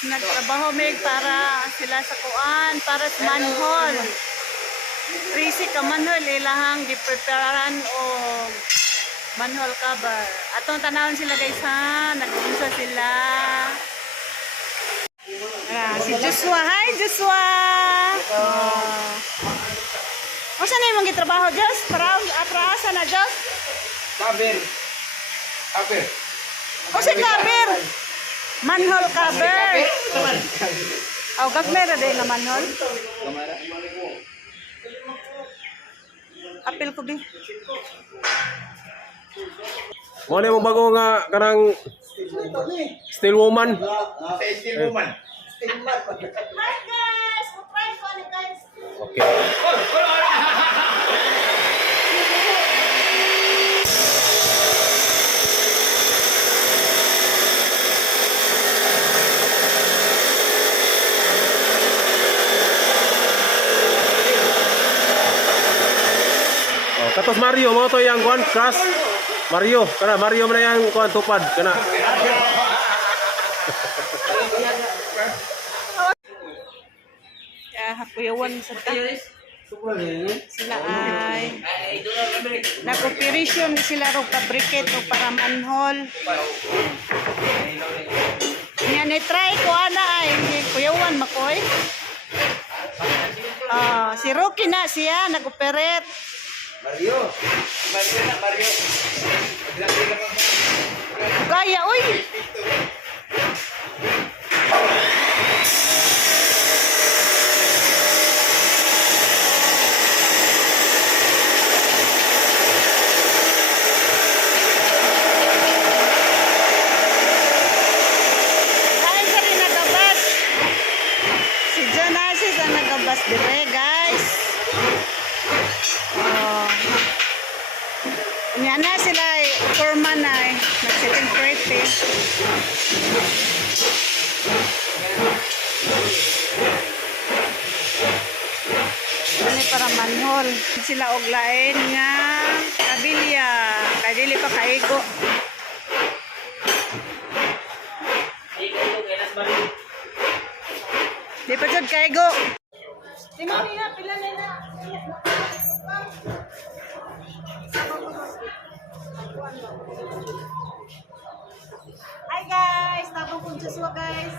nagtrabaho mig para sila sa kuan, para sa manhole. 3 ka manhole ilahang gipreparean o manhole cover. Atong tanawon sila guys ha, nag-unsa sila. Si Joshua, hi Joshua. O saan na yung mga trabaho, Jos? Atrasa na, Jos? Cover. O si cover? Manhole cover. O, gagmera din na manhole. Apil ko din. Mo na mo bago nga kanang steel woman. Steel woman. Hi guys! Try ko ni guys. Okay. Oh, katos Mario mo to yang kuan crash. Mario, kana Mario man yang kuan tupad kana. Hakuyawan sa ta. Sila ay nag-operation sila ro fabricate o para manhole. Yan try ko ana ay kuyawan makoy. Si Rocky na siya nag-operate. Mario. Gaya uy. Nagabas dire guys. Nya na sila foreman ay nag-setting pretty. Ini para manhole sila og lain nga kabilya kay dili pa kaigo. Di pa jud kaigo. Di mo niya pila na na. Hi guys, tabong kung Joshua guys.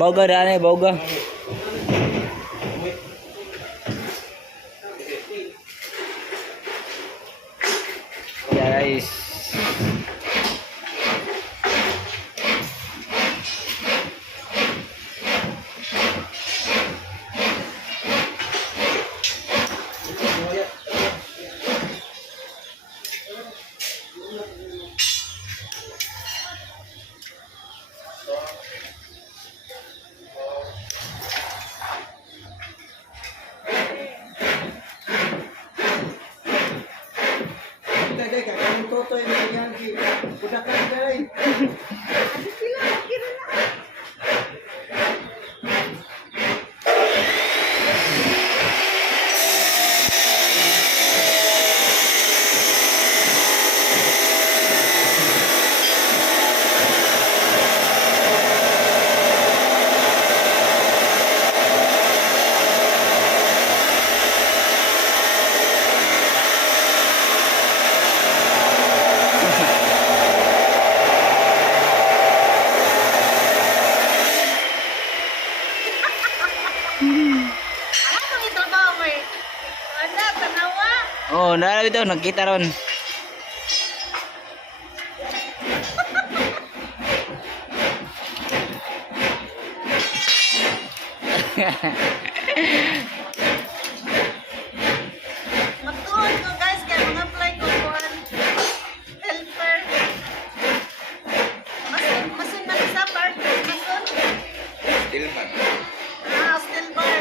Boga daan boga. Guys. Ano ito ba, may? Ano, tanawa? Oh, nalala ito, nagkita ron. Magtuon ko guys, kaya mga apply ko kuhan. Helper. Masun man isa part. Masun. Tilman. Still bar.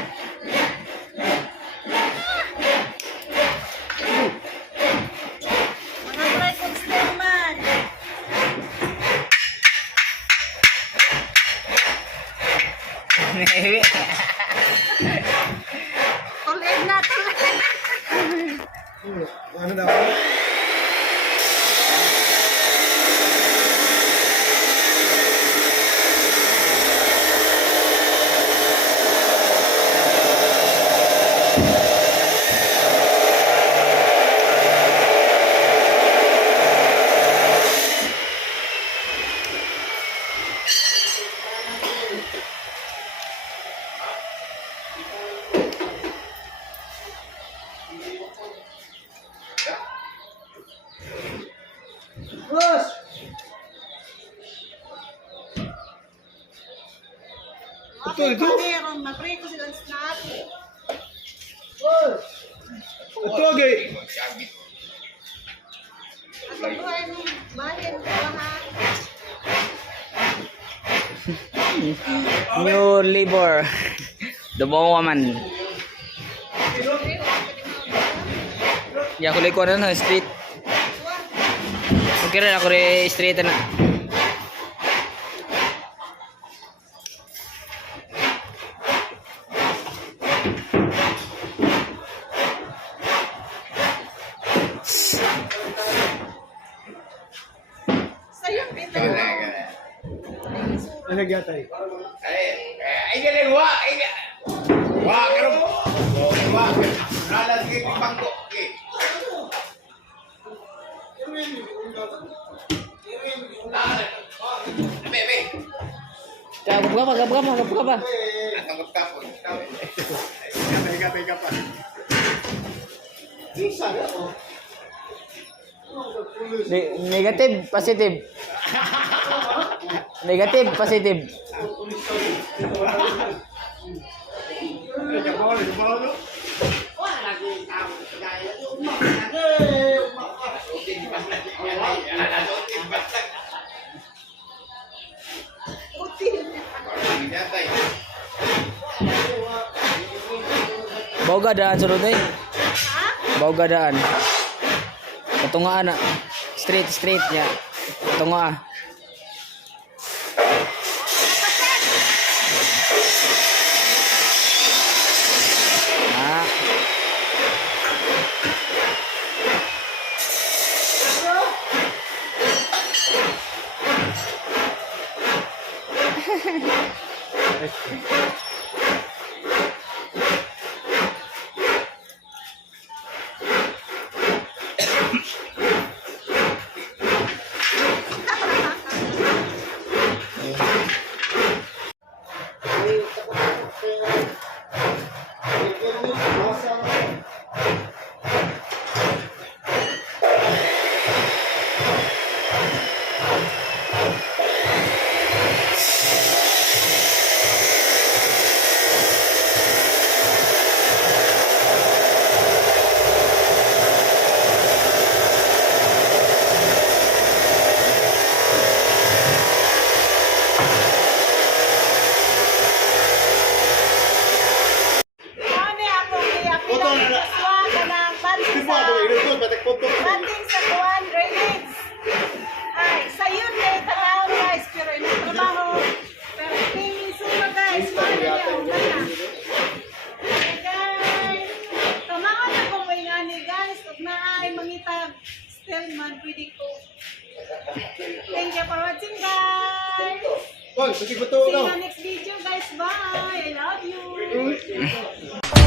Mga apply ko still man. Tuloy na, tuloy. Ano daw? Ito. Meron, mag-pray ko silang snack. Ito agay. At pagbuhay mo, bahin ko ha. New labor. Dumawa man. Ya, kulit ko na street. Okay rin ako rin street na. Sa'yo, pinto. Ano gyatay? Ay, galing, wa! Wa, karon. Wa, nalalagay yung bangko. Okay. Bebe, Buka pa. natangkap ka po. Gatay ka pa. Negative, positive. Negative, positive. Bawga daan sunod eh. Bawga daan. Katungaan na. Straight niya. Katunga. Ah. Ano akong iapilay sa swag ng banting sa kuwan drainage. Ay, sa yun man, pwede ko. Thank you for watching, guys. Hoy, sige ba See you next video, guys. Bye. I love you.